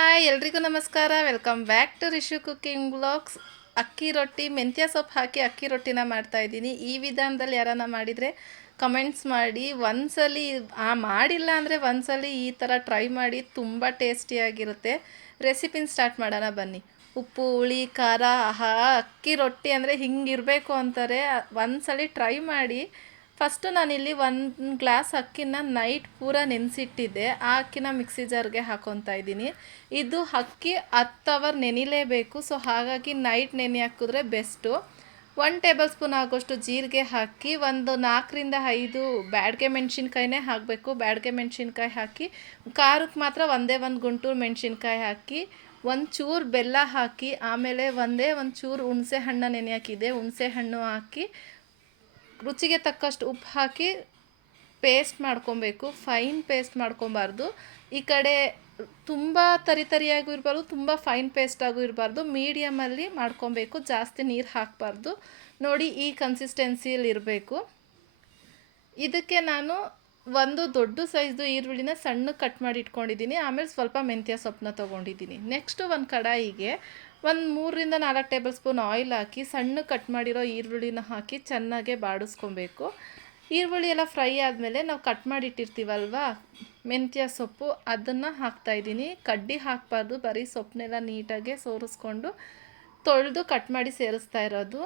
Hi, ಎಲ್ರಿಗೂ ನಮಸ್ಕಾರ. Welcome back to Rishu cooking blogs ಅಕ್ಕಿ ರೊಟ್ಟಿ, ಮೆಂತ್ಯ ಸೊಪ್ಪು ಹಾಕಿ ಅಕ್ಕಿ ರೊಟ್ಟಿನ ಮಾಡ್ತಾ ಇದ್ದೀನಿ. ಈ ವಿಧಾನದಲ್ಲಿ ಯಾರನ್ನ ಮಾಡಿದರೆ ಕಮೆಂಟ್ಸ್ ಮಾಡಿ. ಒಂದ್ಸಲಿ ಆ ಮಾಡಿಲ್ಲ ಅಂದರೆ ಒಂದ್ಸಲಿ ಈ ಥರ ಟ್ರೈ ಮಾಡಿ ತುಂಬ ಟೇಸ್ಟಿಯಾಗಿರುತ್ತೆ ರೆಸಿಪಿನ ಸ್ಟಾರ್ಟ್ ಮಾಡೋಣ ಬನ್ನಿ. ಉಪ್ಪು, ಹುಳಿ, ಖಾರ, ಆಹಾ, ಅಕ್ಕಿ ರೊಟ್ಟಿ ಅಂದರೆ ಹಿಂಗಿರಬೇಕು ಅಂತಾರೆ. ಒಂದ್ಸಲಿ ಟ್ರೈ ಮಾಡಿ. ಫಸ್ಟು ನಾನಿಲ್ಲಿ ಒಂದು ಗ್ಲಾಸ್ ಅಕ್ಕಿನ ನೈಟ್ ಪೂರ ನೆನೆಸಿಟ್ಟಿದ್ದೆ. ಆ ಅಕ್ಕಿನ ಮಿಕ್ಸಿ ಜಾರ್ಗೆ ಹಾಕೊತಾ ಇದ್ದೀನಿ. ಇದು ಅಕ್ಕಿ ಹತ್ತು ಅವರ್ ನೆನಿಲೇಬೇಕು. ಸೊ ಹಾಗಾಗಿ ನೈಟ್ ನೆನೆ ಹಾಕಿದ್ರೆ ಬೆಸ್ಟು ಒನ್ ಟೇಬಲ್ ಸ್ಪೂನ್ ಆಗೋಷ್ಟು ಜೀರಿಗೆ ಹಾಕಿ, ಒಂದು ನಾಲ್ಕರಿಂದ ಐದು ಬ್ಯಾಡ್ಗೆ ಮೆಣಸಿನ್ಕಾಯಿನೇ ಹಾಕಬೇಕು. ಬ್ಯಾಡ್ಗೆ ಮೆಣಸಿನ್ಕಾಯಿ ಹಾಕಿ, ಖಾರಕ್ಕೆ ಮಾತ್ರ ಒಂದೇ ಒಂದು ಗುಂಟೂರು ಮೆಣಸಿನ್ಕಾಯಿ ಹಾಕಿ, ಒಂದು ಚೂರು ಬೆಲ್ಲ ಹಾಕಿ, ಆಮೇಲೆ ಒಂದೇ ಒಂದು ಚೂರು ಹುಣಸೆ ಹಣ್ಣು ನೆನೆ ಹಾಕಿದೆ ಹುಣಸೆ ಹಣ್ಣು ಹಾಕಿ ರುಚಿಗೆ ತಕ್ಕಷ್ಟು ಉಪ್ಪು ಹಾಕಿ ಪೇಸ್ಟ್ ಮಾಡ್ಕೊಬೇಕು. ಫೈನ್ ಪೇಸ್ಟ್ ಮಾಡ್ಕೊಬಾರ್ದು. ಈ ಕಡೆ ತುಂಬ ತರಿ ತರಿಯಾಗೂ ಇರಬಾರ್ದು, ತುಂಬ ಫೈನ್ ಪೇಸ್ಟಾಗೂ ಇರಬಾರ್ದು. ಮೀಡಿಯಮಲ್ಲಿ ಮಾಡ್ಕೊಬೇಕು, ಜಾಸ್ತಿ ನೀರು ಹಾಕಬಾರ್ದು. ನೋಡಿ ಈ ಕನ್ಸಿಸ್ಟೆನ್ಸಿಯಲ್ಲಿ ಇರಬೇಕು. ಇದಕ್ಕೆ ನಾನು ಒಂದು ದೊಡ್ಡ ಸೈಜ್ದು ಈರುಳ್ಳಿನ ಸಣ್ಣ ಕಟ್ ಮಾಡಿ ಇಟ್ಕೊಂಡಿದ್ದೀನಿ. ಆಮೇಲೆ ಸ್ವಲ್ಪ ಮೆಂತ್ಯ ಸೊಪ್ಪನ್ನ ತೊಗೊಂಡಿದ್ದೀನಿ. ನೆಕ್ಸ್ಟು ಒಂದು ಕಡಾಯಿಗೆ ಒಂದು ಮೂರರಿಂದ ನಾಲ್ಕು ಟೇಬಲ್ ಸ್ಪೂನ್ ಆಯಿಲ್ ಹಾಕಿ ಸಣ್ಣ ಕಟ್ ಮಾಡಿರೋ ಈರುಳ್ಳಿನ ಹಾಕಿ ಚೆನ್ನಾಗೆ ಬಾಡಿಸ್ಕೊಬೇಕು. ಈರುಳ್ಳಿ ಎಲ್ಲ ಫ್ರೈ ಆದಮೇಲೆ ನಾವು ಕಟ್ ಮಾಡಿಟ್ಟಿರ್ತೀವಲ್ವ, ಮೆಂತ್ಯ ಸೊಪ್ಪು ಅದನ್ನು ಹಾಕ್ತಾಯಿದ್ದೀನಿ ಕಡ್ಡಿ ಹಾಕಬಾರ್ದು, ಬರೀ ಸೊಪ್ಪನ್ನೆಲ್ಲ ನೀಟಾಗೆ ಸೋರಿಸ್ಕೊಂಡು ತೊಳೆದು ಕಟ್ ಮಾಡಿ ಸೇರಿಸ್ತಾ ಇರೋದು.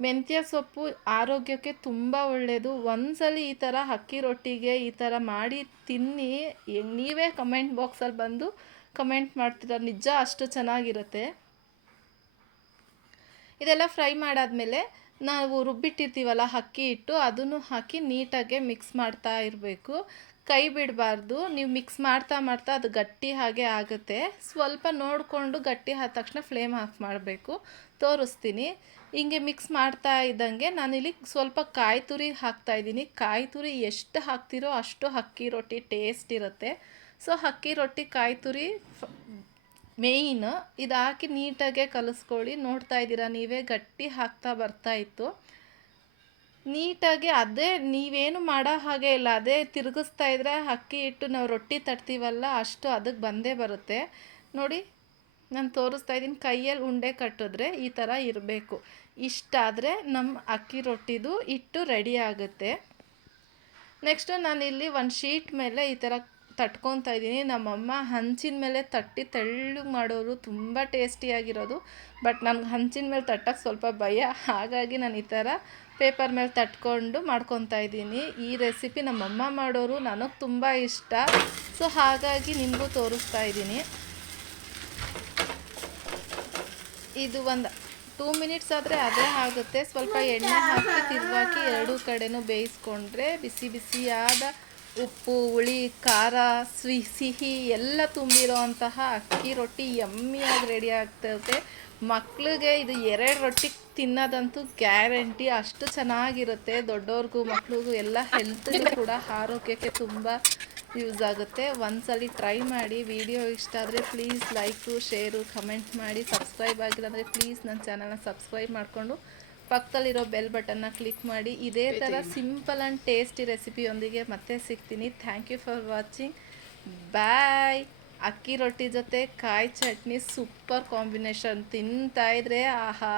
ಮೆಂತ್ಯ ಸೊಪ್ಪು ಆರೋಗ್ಯಕ್ಕೆ ತುಂಬ ಒಳ್ಳೆಯದು ಒಂದ್ಸಲಿ ಈ ಥರ ಅಕ್ಕಿ ರೊಟ್ಟಿಗೆ ಈ ಥರ ಮಾಡಿ ತಿನ್ನಿ. ನೀವೇ ಕಮೆಂಟ್ ಬಾಕ್ಸಲ್ಲಿ ಬಂದು ಕಮೆಂಟ್ ಮಾಡ್ತೀರ ನಿಜ ಅಷ್ಟು ಚೆನ್ನಾಗಿರುತ್ತೆ. ಇದೆಲ್ಲ ಫ್ರೈ ಮಾಡಾದಮೇಲೆ ನಾವು ರುಬ್ಬಿಟ್ಟಿರ್ತೀವಲ್ಲ ಅಕ್ಕಿ ಇಟ್ಟು ಅದನ್ನು ಹಾಕಿ ನೀಟಾಗೆ ಮಿಕ್ಸ್ ಮಾಡ್ತಾ ಇರಬೇಕು. ಕೈ ಬಿಡಬಾರ್ದು. ನೀವು ಮಿಕ್ಸ್ ಮಾಡ್ತಾ ಮಾಡ್ತಾ ಅದು ಗಟ್ಟಿ ಹಾಗೆ ಆಗುತ್ತೆ. ಸ್ವಲ್ಪ ನೋಡಿಕೊಂಡು ಗಟ್ಟಿ ಆದ ತಕ್ಷಣ ಫ್ಲೇಮ್ ಆಫ್ ಮಾಡಬೇಕು. ತೋರಿಸ್ತೀನಿ. ಹಿಂಗೆ ಮಿಕ್ಸ್ ಮಾಡ್ತಾ ಇದ್ದಂಗೆ ನಾನಿಲ್ಲಿ ಸ್ವಲ್ಪ ಕಾಯಿ ತುರಿ ಹಾಕ್ತಾಯಿದ್ದೀನಿ ಕಾಯಿ ತುರಿ ಎಷ್ಟು ಹಾಕ್ತಿರೋ ಅಷ್ಟು ಅಕ್ಕಿ ರೊಟ್ಟಿ ಟೇಸ್ಟ್ ಇರುತ್ತೆ. ಸೊ ಅಕ್ಕಿ ರೊಟ್ಟಿ, ಕಾಯಿ ತುರಿ ಮೇಯ್ನ್ ಇದು ಹಾಕಿ ನೀಟಾಗೆ ಕಲಿಸ್ಕೊಳ್ಳಿ. ನೋಡ್ತಾ ಇದ್ದೀರಾ, ನೀವೇ ಗಟ್ಟಿ ಹಾಕ್ತಾ ಬರ್ತಾ ಇತ್ತು. ನೀಟಾಗಿ ಅದೇ, ನೀವೇನು ಮಾಡೋ ಹಾಗೆ ಇಲ್ಲ. ಅದೇ ತಿರುಗಿಸ್ತಾ ಇದ್ರೆ ಅಕ್ಕಿ ಇಟ್ಟು ನಾವು ರೊಟ್ಟಿ ತಟ್ತೀವಲ್ಲ, ಅಷ್ಟು ಅದಕ್ಕೆ ಬಂದೇ ಬರುತ್ತೆ. ನೋಡಿ, ನಾನು ತೋರಿಸ್ತಾ ಇದ್ದೀನಿ, ಕೈಯಲ್ಲಿ ಉಂಡೆ ಕಟ್ಟಿದ್ರೆ ಈ ಥರ ಇರಬೇಕು. ಇಷ್ಟಾದರೆ ನಮ್ಮ ಅಕ್ಕಿ ರೊಟ್ಟಿದು ಹಿಟ್ಟು ರೆಡಿ ಆಗುತ್ತೆ. ನೆಕ್ಸ್ಟು ನಾನಿಲ್ಲಿ ಒಂದು ಶೀಟ್ ಮೇಲೆ ಈ ಥರ ತಟ್ಕೊತಾ ಇದ್ದೀನಿ. ನಮ್ಮಮ್ಮ ಹಂಚಿನ ಮೇಲೆ ತಟ್ಟಿ ತೆಳ್ಳಗೆ ಮಾಡೋರು ತುಂಬ ಟೇಸ್ಟಿಯಾಗಿರೋದು ಬಟ್ ನನಗೆ ಹಂಚಿನ ಮೇಲೆ ತಟ್ಟಕ್ಕೆ ಸ್ವಲ್ಪ ಭಯ. ಹಾಗಾಗಿ ನಾನು ಈ ಥರ ಪೇಪರ್ ಮೇಲೆ ತಟ್ಕೊಂಡು ಮಾಡ್ಕೊತಾ ಇದ್ದೀನಿ. ಈ ರೆಸಿಪಿ ನಮ್ಮಮ್ಮ ಮಾಡೋರು ನನಗೆ ತುಂಬ ಇಷ್ಟ. ಸೊ, ಹಾಗಾಗಿ ನಿಮಗೂ ತೋರಿಸ್ತಾ ಇದ್ದೀನಿ. ಇದು ಒಂದು ಟೂ ಮಿನಿಟ್ಸ್ ಆದರೆ ಅದೇ ಆಗುತ್ತೆ. ಸ್ವಲ್ಪ ಎಣ್ಣೆ ಹಾಕಿ ತಿರುವಾಕಿ ಎರಡೂ ಕಡೆನೂ ಬೇಯಿಸ್ಕೊಂಡ್ರೆ ಬಿಸಿ ಬಿಸಿಯಾದ ಉಪ್ಪು ಹುಳಿ ಖಾರ ಸ್ವಿ ಸಿಹಿ ಎಲ್ಲ ತುಂಬಿರೋ ಅಂತಹ ಅಕ್ಕಿ ರೊಟ್ಟಿ ಯಮ್ಮಿಯಾಗಿ ರೆಡಿ ಆಗ್ತದೆ. ಮಕ್ಕಳಿಗೆ ಇದು ಎರಡು ರೊಟ್ಟಿ ತಿನ್ನೋದಂತೂ ಗ್ಯಾರಂಟಿ ಅಷ್ಟು ಚೆನ್ನಾಗಿರುತ್ತೆ. ದೊಡ್ಡವ್ರಿಗೂ ಮಕ್ಳಿಗೂ ಎಲ್ಲ ಹೆಲ್ತ್ಗೂ ಕೂಡ ಆರೋಗ್ಯಕ್ಕೆ ತುಂಬ ಯೂಸ್ ಆಗುತ್ತೆ. ಒಂದ್ಸಲಿ ಟ್ರೈ ಮಾಡಿ ವಿಡಿಯೋ ಇಷ್ಟ ಆದರೆ ಪ್ಲೀಸ್ ಲೈಕು ಶೇರು ಕಮೆಂಟ್ ಮಾಡಿ ಸಬ್ಸ್ಕ್ರೈಬ್ ಆಗಿಲ್ಲ ಅಂದರೆ ಪ್ಲೀಸ್ ನನ್ನ ಚಾನಲ್ನ ಸಬ್ಸ್ಕ್ರೈಬ್ ಮಾಡಿಕೊಂಡು ಪಕ್ಕದಲ್ಲಿರೋ ಬೆಲ್ ಬಟನ್ನ ಕ್ಲಿಕ್ ಮಾಡಿ ಇದೇ ಥರ ಸಿಂಪಲ್ ಆ್ಯಂಡ್ ಟೇಸ್ಟಿ ರೆಸಿಪಿಯೊಂದಿಗೆ ಮತ್ತೆ ಸಿಗ್ತೀನಿ. Thank you for watching bye ಅಕ್ಕಿ ರೊಟ್ಟಿ ಜೊತೆ ಕಾಯಿ ಚಟ್ನಿ ಸೂಪರ್ ಕಾಂಬಿನೇಷನ್ ತಿಂತಾಯಿದ್ರೆ ಆಹಾ.